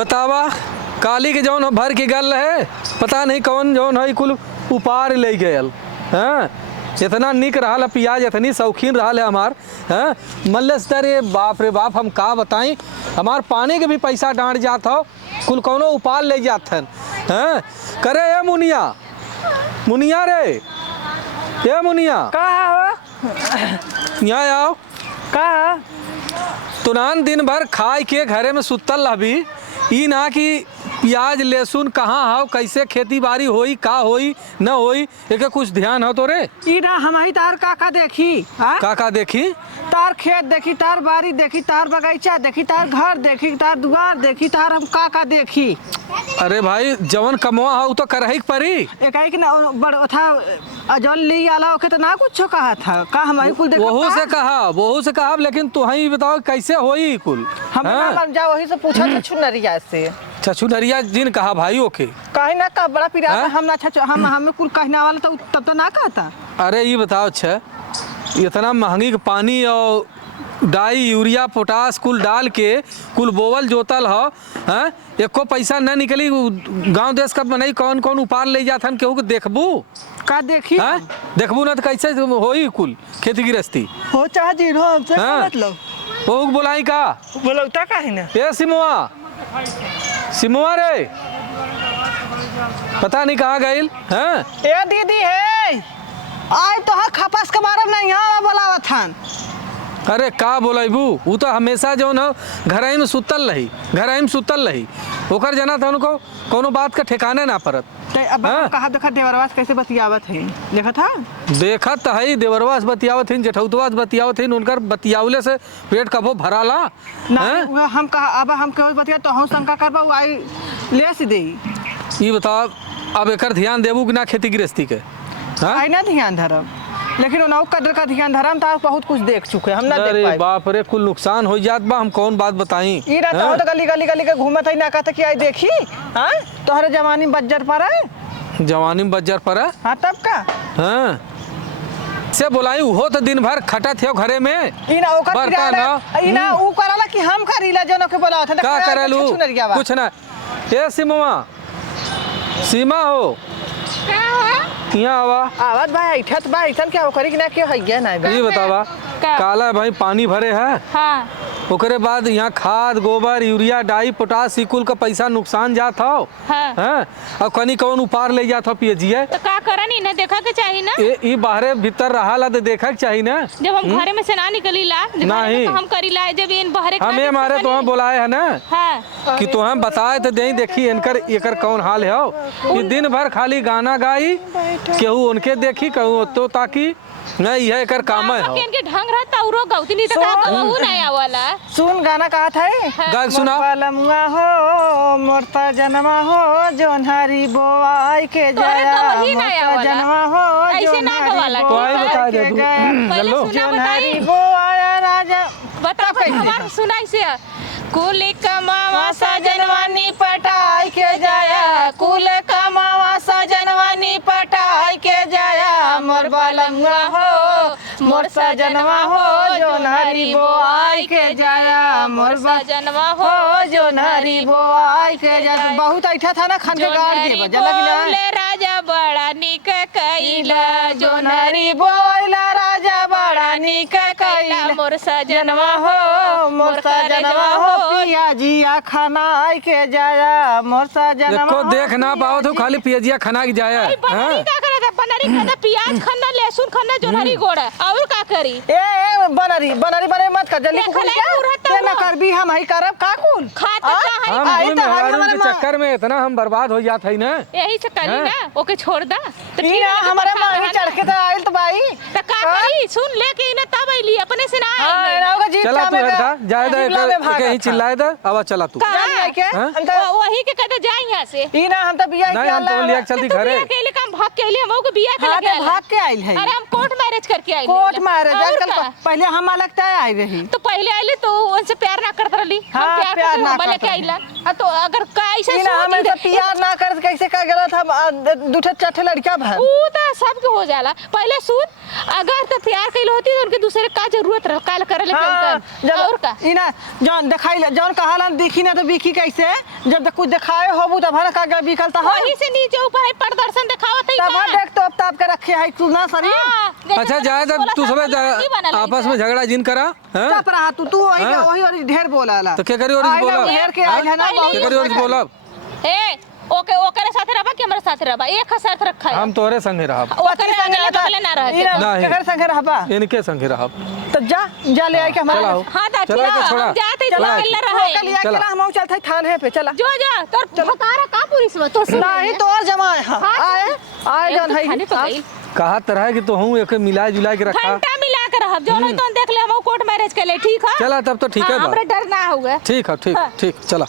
बतावा काली के जौन भर के गल है, पता नहीं कौन जौन है कुल उपार ले गयल। हाँ इतना निक रहा प्याज, इतनी शौकीन रहा है हमार। हाँ मल्लस रे बाप रे बाप, हम का बताई, हमार पानी के भी पैसा डांट जात हो, कुल कौनो उपार ले जात हन। हाँ करे ये मुनिया, मुनिया रे, ये मुनिया का हो यहाँ आओ। का तुरंत दिन भर खाए के घरे में सुतल रहबी, ई ना कि प्याज लहसुन कहाँ हाउ, कैसे खेती बाड़ी होई, का होई न होई, एक कुछ ध्यान हो तो रे। ई ना हमारी तार का देखी, का देखी, तार खेत देखी, तार बाड़ी देखी, तार बगीचा देखी, तार घर देखी, तार दुआर देखी, तार हम का देखी। अरे भाई जवन कमवा हो तो करही के परी। एक ना बड़ था जौन ली आला ओके तो ना कुछ कहा था, का हमारी कुल देखो वहू से कहा, लेकिन तू ही बताओ कैसे होई कुल। हम ना जा वही से पूछा छुनरिया से, छछु नरिया जिन कहा भाई ओके कहीं ना का बड़ा पिरा हम ना हम हमें कुल कहना वाला तो तब तो ना कहता। अरे ये बताओ अच्छा, इतना महंगी पानी और डाई यूरिया पोटास कुल डाल के कुल बोवल जोतल हो, हैं एको पैसा न निकली, गांव देश का नहीं कौन कौन उपार ले जात हन, केहू के देखबू का देखी, देखबू ना तो कैसे होई कुल खेती गृहस्थी हो चाहे जी हो हमसे मतलब वो बोलाई का बोलौता का है ना। ए सिमुआ, सिमुआ रे पता नहीं कहाँ गइल। हैं ए दीदी है आय तो हा खपास के मारब नहीं हां बोलावत हन। अरे का बोलेबू, वो तो हमेशा जो न घर में सुतल रही, ओकर जना था उनको कोनो बात का ठिकाने ना पड़त। अब कहा देखा देवरवास कैसे बतियावत है, देखा था देखत है देवरवास बतियावत है, जेठौतवास बतियावत है, उनकर बतियावले से पेट कबो भराला ना। हम कहा अब हम केवल बतिया तो हम शंका करबा वो आई ले सी दे। ये बताओ अब एकर ध्यान देबू कि ना खेती गृहस्थी के। आई ना ध्यान धरब, लेकिन उनाऊ कदर का ध्यान धरम तो बहुत कुछ देख चुके हम ना देख पाए। अरे बाप रे कुल नुकसान हो जात बा, हम कौन बात बताई। ई रहता हो तो गली गली गली के घूमत है ना, कहता कि आई देखी हां तोहरे जवानी बज्जर पर है, जवानी में बज्जर पर है। हां तब का हां से बोलाई हो तो दिन भर खटत है घरे में। ई ना ओकर ई ना ऊ करला कि हम करीला जनो के बोलावत है का करलू कुछ ना। ए सिमवा, सीमा हो यहाँ आवा, आवाज भाई इठत बा इथन क्या ओकरी कि ना के हइया ना। ये बतावा काला भाई पानी भरे है, हाँ ओकरे बाद यहाँ खाद गोबर यूरिया डाई पोटास कुल का पैसा नुकसान जात हो। हाँ। हैं और कनी कौन उपार ले जात हो पियजिए तो का करनी ना, देखा के चाहिए ना। ये बाहरे भीतर रहा तो देखा के चाहिए ना। जब हम घरे में से ना निकली ला नहीं तो हम करी ला, जब इन बाहरे हमें हमारे तो बुलाए है ना। हाँ कि तो हम बताए तो दे देखी इनकर एकर कौन हाल है हो। ये दिन भर खाली गाना गाई, केहू उनके देखी कहूँ तो ताकि नहीं है एकर काम है हो। इनके ढंग रहता उरो गौती नहीं तो का कहू नहीं आवाला। सुन गाना कहा था गा सुनाओ। पलमुआ हो मोरता जनमा हो जोनहरी बोआई के जाया, मोरता जनमा हो ऐसे ना गवाला। तो आई बता दे तू चलो जोनहरी बोआया राजा बता भाई हमार सुनाई से। कुल कमावा सजनवानी पटाई के जाया, कुल कमावा सजनवानी पटाई के जाया, मोर बलमुआ हो मोर सजनवा हो जो नारी बोआई के जाया, मोर सजनवा हो जो नारी बोआई के जाया। बहुत ऐठा था ना खान के गाड़ दे जला कि ना राजा बड़ा निक कइला, जो नारी बोइला राजा बड़ा निक कइला, मोर सजनवा हो मोर सजनवा हो पियाजिया खाना आई के जाया, मोर सजनवा देखो देख ना पाओ तो खाली पियाजिया खाना की जाया। बनारी का करे था, बनारी खाना प्याज खाना लहसुन खाना जोनारी गोड़ा और का करी। ए बनारी बनारी बने मत कर जल्दी कुल क्या ते ना करबी हम ही करब का कुल खाता का हम है घूम हमारे चक्कर में इतना हम बर्बाद हो जात है ना, यही से करी ना ओके छोड़ दा तो ई ना हमारे मांगी चढ़ के तो आइल तो भाई तो का करी सुन लेके इने तब आइली अपने से ना हां आई ना जीत चला तू हटा जाए दे कहीं चिल्लाए दे अब चला तू के हम तो वही के कहते जाए यहां से। ई ना हम तो बियाह नहीं हम तो लिया चलती घरे अकेले काम भाग के आइले, हम को बियाह के लगे हां भाग के आइल है। अरे हम कोर्ट मैरिज करके आइले, कोर्ट मैरिज आजकल पहले हम लगता है आई रही तो पहले आइले तो उनसे प्यार ना करत रहली, हम हाँ, प्यार ना करके लेके आइला। तो अगर कैसे ई ना हमें तो प्यार ना कर कैसे का गलत हम दूठे चाठे लड़का है ऊ तो सबके हो जाला। पहले सुन, अगर तो प्यार कइल होती तो उनके दूसरे का जरूरत रह काल करे के और का इना जौन देखाई जौन कहाला दिखी ना तो बिकी कैसे जब कुछ दिखाए होबू तब हर का बिकल त वही से नीचे ऊपर है प्रदर्शन दिखावत है तब देख तो अब ताप के रखे है तू ना सरी अच्छा जाए तब तू सब आपस में झगड़ा जिन करा हैं चुप रहा तू वही और ढेर बोलाला तो क्या करी और बोला ढेर के आज है ना क्या करी और बोला ए ओके ओकरे साथे रहबा कि हमरे साथे रहबा एक साथ रखा है हम तोरे संगे रहब ओकरे संगे तकले ना रह नहीं। केकर संगे रहबा इनके संगे रहब तो जा ले आई के हमारा चलाओ हां ता चला के छोड़ा हम जाते चला चला के। रहे कल या के हम चलते थाने पे चला जो जा तोर भकारा का पुलिस में तो सुन नहीं तो और जमा आए जौन है थाने पे गई कहा तरह कि तो हूँ एक मिला जुला के रखा घंटा मिला के रहब जो नहीं तो देख ले हम कोर्ट मैरिज के लिए ठीक है चला तब तो ठीक है हमरे डर ना होगा ठीक है ठीक ठीक चला